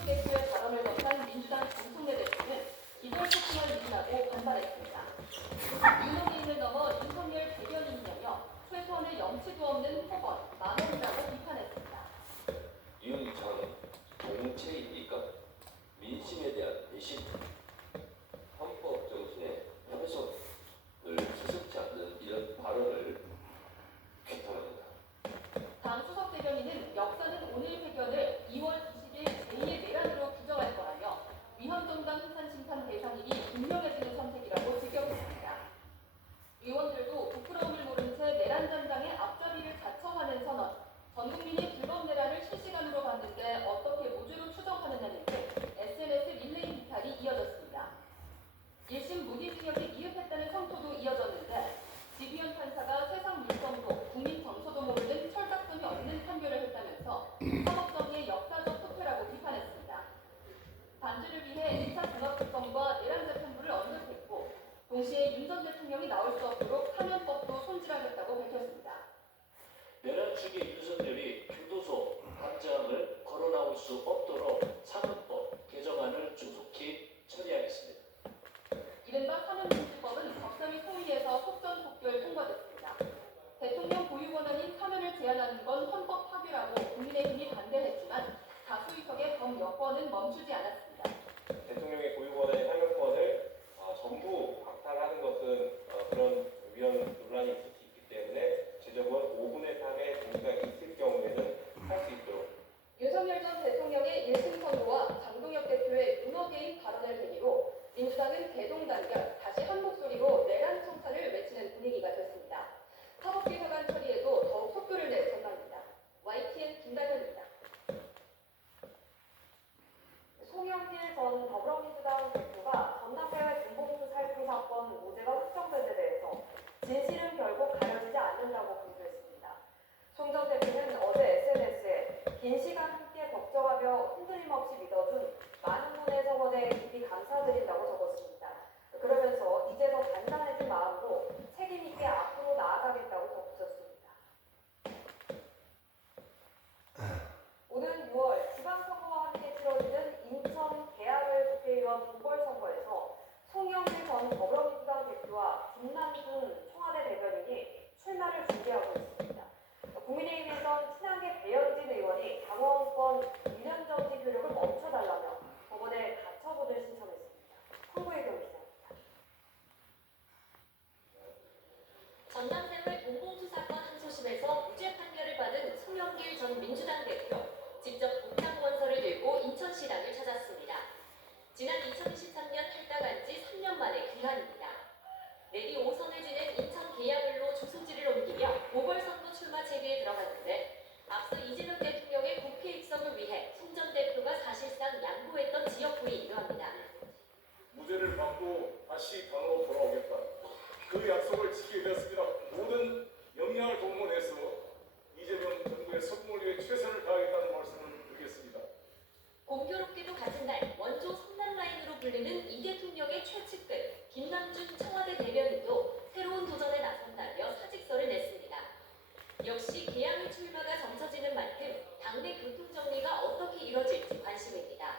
윤석열 대표의 발언을 거친 민주당 정청래 대표는 기존소통을 유린하고 반발했습니다. 윤호개인을 넘어 윤석열 대변인이며 최소한의 염치도 없는 폭언, 만원이라고 비판했습니다. 이윤 장은 공체입니까? 민심에 대한 배신, 헌법 정신의 훼손을 수습지 않는 이런 발언을 규탄합니다. 당 수석 대변인은 역사는 오늘 회견을 2월 20일 제2의 내란으로 규정할 거라며 위헌정당 해산심판 대상인이 분명해지는 선택이라고 직격했습니다. 의원들도 부끄러움을 모른 채 내란 전당의 앞잡이를 자처하는 선언, 전 국민이 불법 내란을 실시간으로 봤는데 어떻게 모주로 추정하느냐는 등 SNS 릴레이 비탈이 이어졌습니다. 1심 무기 징역이 미흡했다는 성토도 이어졌는데 지비현 판사가 세상 물성도 국민 정서도 모르는 철딱선이 없는 판결을 했다면서 사법정의의 역사적 투표라고 비판했습니다. 반주를 위해 2차 종합특검과 내란 재판부를 언급했고 동시에 윤 전 대통령이 나올 수 없도록 사면법도 손질하겠다고 밝혔습니다. 내란 측의 윤석열이 교도소 단장을 거론나올 수 없도록 사면법 개정안을 조속히 처리하겠습니다. 이른바 사면민주법은 적절히 소위에서 속전속결 통과됐습니다. 대통령 고유 권한인 사면을 제한하는 건 헌법 파괴라고 국민의힘이 반대했지만 다수 의석의 범여권은 멈추지 않았습니다. 대통령의 고유 권한인 사면권을 전부 박탈하는 것은 그런 위헌 논란이 있을 수 있기 때문에 제적은 5분의 3의 동의가 있을 경우에는 할 수 있도록. 윤석열 전 대통령의 1심 선고와 장동혁 대표의 윤호개인 발언을 계기로 민주당은 대동단결, 다시 한 목소리로 내란 청산을 외치는 분위기가 됐습니다. 사법개혁안 처리에도 더욱 속도를 낼 전망입니다. YTN 김다현입니다. 송영길 전 더불어민주당 대표가 전당대회 군봉투 살포 사건 무죄가 확정된 데 대해서 진실은 결국 가려지지 않는다고 강조했습니다. 송 전 대표는 어제 SNS에 긴 시간 함께 걱정하며 흔들림 없이 믿어준 많은 분의 성원에 깊이 감사드린다고 적었습니다. 그러면서 이제 더 단단해진 마음으로 책임 있게 앞으로 나아가겠다고 덧붙였습니다. 오는 6월 지방선거와 함께 치러지는 인천 계양을 국회의원 보궐선거에서 송영길 전 더불어민주당 대표와 김남준 청와대 대변인이 출마를 준비하고 있습니다. 국민의힘에선 친한계 배현진 의원이 당원권 1년 정지 효력을 멈춰달라며 법원에 가처분을 신청했습니다. 황보혜경 기자입니다. 전당대회 공봉투 사건 항소심에서 무죄 판결을 받은 송영길 전 민주당 대표, 직접 공당 원서를 들고 인천시당을 찾았습니다. 지난 2023년 탈당한 지 3년 만에 귀환입니다. 내리 5선을 지낸 인천 계양을로 주소지를 옮기며 보궐선거 출마 체계에 들어갔는데 앞서 이재명 대통령의 국회 입성을 위해 송 전 대표가 사실상 양보했던 지역구에 이르합니다. 무죄를 받고 다시 당으로 돌아오겠다. 그 약속을 지키게 되었습니다. 모든 역량을 동원해서 이재명 정부의 성공을 위해 최선을 다하겠다는 말씀을 드리겠습니다. 공교롭게도 같은 날 원조 성남라인으로 불리는 이 대통령의 최측근 김남준 청와대 대변인도 새로운 도전에 나선다며 사직서를 냈습니다. 역시 계양의 출마가 점쳐지는 만큼 당내 교통정리가 어떻게 이뤄질지 관심입니다.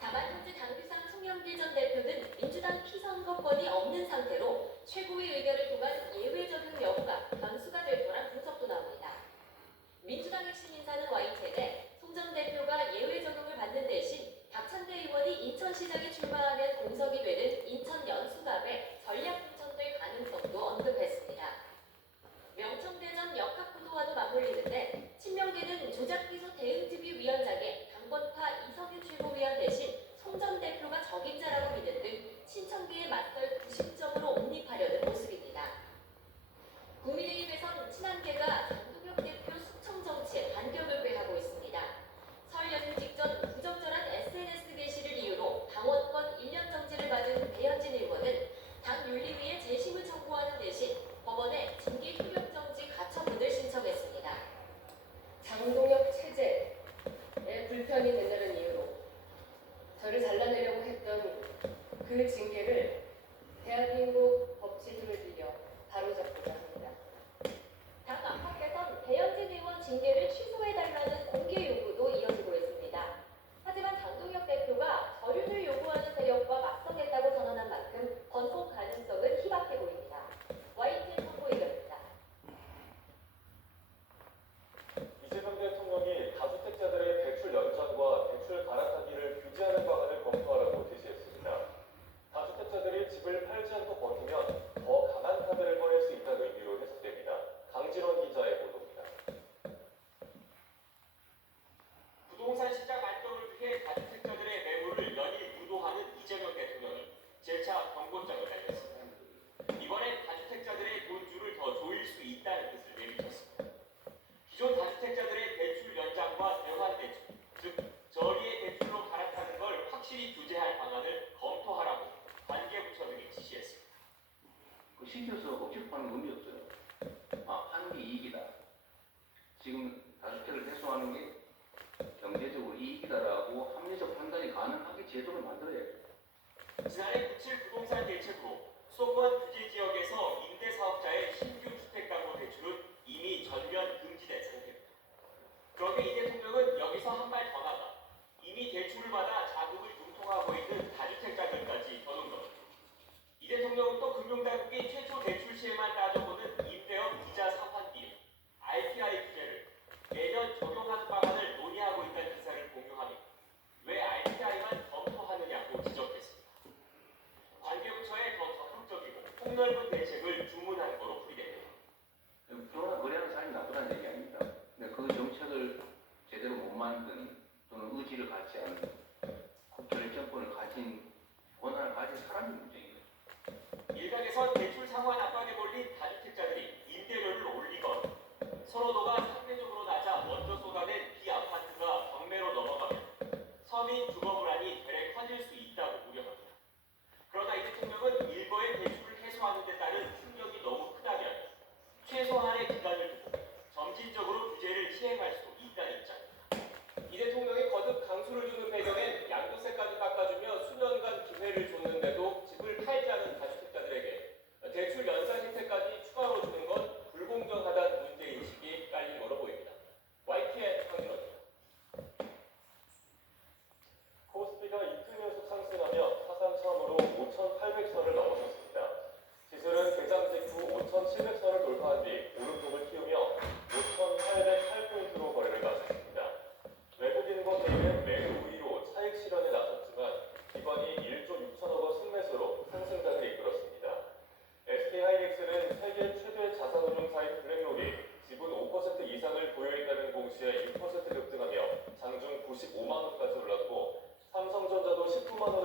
다만 현재 당비상 송영길 전 대표는 민주당 피선거권이 없는 상태로 최고위 의결을 통한 예외 적용 여부가 변수가 될 거란 분석도 나옵니다. 민주당 핵심 인사는 YTN에 송 전 대표가 예외 적용을 받는 대신 박찬대 의원이 인천시장에 출마하면 공석이 되는 인천 연수갑에 전략 공천될 가능성도 언급했습니다. 명청대전 역학구도와도 맞물리는데 친명계는 조작기소 대응특위 위원장에 당권파 이성유 최고위원 대신 송 전 대표가 적임자라고 믿는 등 친청계에 맞설 구심점으로 옹립하려는 모습입니다. 국민의힘에선 친한계가 장동혁 대표 숙청 정치에 반격을 꾀하고 있습니다. 설 연휴 직전 부적절한 SNS 게시를 이유로 당원권 1년 정지를 받은 배현진 의원은 당 윤리위에 재심을 청구하는 대신 법원에 징계 효력 정지 가처분을 신청했습니다. 장동혁 체제에 불편이 된다는 이유로 저를 잘라내려고 했던 그 징계를 대한민국 법치주를 빌려 바로잡고자 합니다. 당 안팎에선 배현진 의원 징계를 취소해달라는 공개 요구도 이어지고 있습니다. 합리적 판단이 가능하게 제도를 만들어야죠. 지난해 97 부동산 대책으로 수도권 규제 지역에서 임대 사업자의 신규 주택 가구 대출은 이미 전면 금지된 상태입니다. 그런데 이 대통령은 여기서 한 발 더 나가 이미 대출을 받아 자금을 융통하고 있는 다주택자들까지 겨눈겁니다. 이 대통령은 또 금융당국이 최초 대출 시에만 따져보는 임대업 이자 상환 비율, RPI 규제를 내년 적용하는 방안을 논의하고 있다는 기사를 공유하며 왜 RPI만 검토하느냐고 지적했습니다. 관계부처에 더 적극적이고 폭넓은 대책을 주문한 거로 풀이됩니다. 그러나 거래하는 사람이 나쁘다는 얘기 아닙니다. 근데 그 정책을 제대로 못 만든 또는 의지를 갖지 않은 결정권을 가진 권한을 가진 사람이 문제인 거죠. 일각에선 대출 상환 압박에 몰린 다주택자들이 임대료를 올리거나 선호도가 상대적으로 낮아 먼저 쏟아낸 비아파트가 경매로 넘어가면 서민 주거 불안이 되레 커질 수 있다고 우려합니다. 그러나 이 대통령은 일거의 대출을 해소하는 데 따른 충격이 너무 크다면 최소한의 기간을 두고 점진적으로 규제를 시행할 수 있다는 입장입니다. 이 대통령이 거듭 강수를 주는 배경엔 양도세까지 깎아주며 수년간 기회를 줬는데도 집을 팔지 않은 다주택자들에게 대출 연장 혜택까지 추가로 주는 건 불공정하다는 문제인식이 깔린 것으로 보입니다. YTN 황진호입니다. 코스피가 이틀 연속 상승하며 사상 처음으로 5,800선을 넘어섰습니다. 지수는 개장 직후 5,700선을 돌파한 뒤 오름폭을 키우며 5,808포인트로 거래를 마쳤습니다. 외국인과 개인은 매일 우위로 차익 실현에 나섰지만 기관이 1조 6천억 원 순매수로 상승장을 이끌었습니다. SK하이닉스는 세계 최대 자산운용사인 블랙록이 지분 5% 이상을 보유했다는 공시에 6% 급등하며 장중 95만 원까지 올랐고 삼성전자도 19만 원